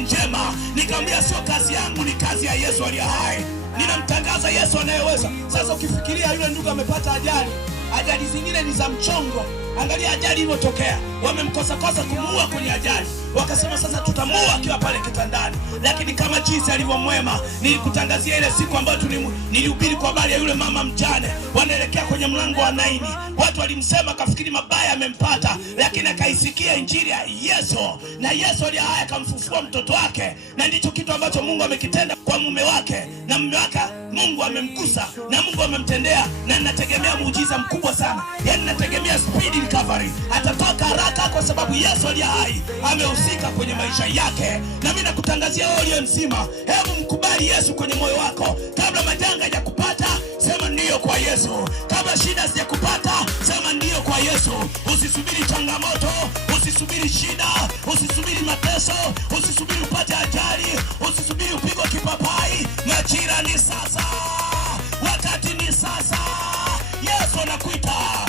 njema. Nikamwambia sio kazi yangu, ni kazi ya Yesu aliye hai. Ninamtangaza Yesu anayeweza. Sasa ukifikiria yule ndugu amepata ajali, ajali zingine ni za mchongo. Angalia ajali iliyotokea, wamemkosa kumuua kwenye ajali, wakasema sasa tutamuua akiwa pale kitandani. Lakini kama jinsi alivyomwema, nilikutangazia ile siku ambayo nilihubiri kwa habari ya yule mama mjane, wanaelekea kwenye mlango wa 9. Watu walimsema kafikiri mabaya yamempata, lakini akaisikia injili ya Yesu, na Yesu aliye hai akamfufua mtoto wake. Na ndicho kitu ambacho Mungu amekitenda kwa mume wake, na mume wake Mungu amemgusa na Mungu amemtendea, na ninategemea muujiza mkubwa sana. Yaani nategemea speed recovery, atatoka haraka kwa sababu Yesu aliye hai amehusika kwenye maisha yake. Na mimi nakutangazia wewe uliye mzima, hebu mkubali Yesu kwenye moyo wako. Kabla majanga hajakupata, sema ndio kwa Yesu. Kabla shida hazijakupata, sema ndio kwa Yesu. Usisubiri changamoto, usisubiri shida, usisubiri mateso, usisubiri upate ajali, usisubiri upigwe kipapai. Majira ni sasa, wakati ni sasa. Yesu anakuita.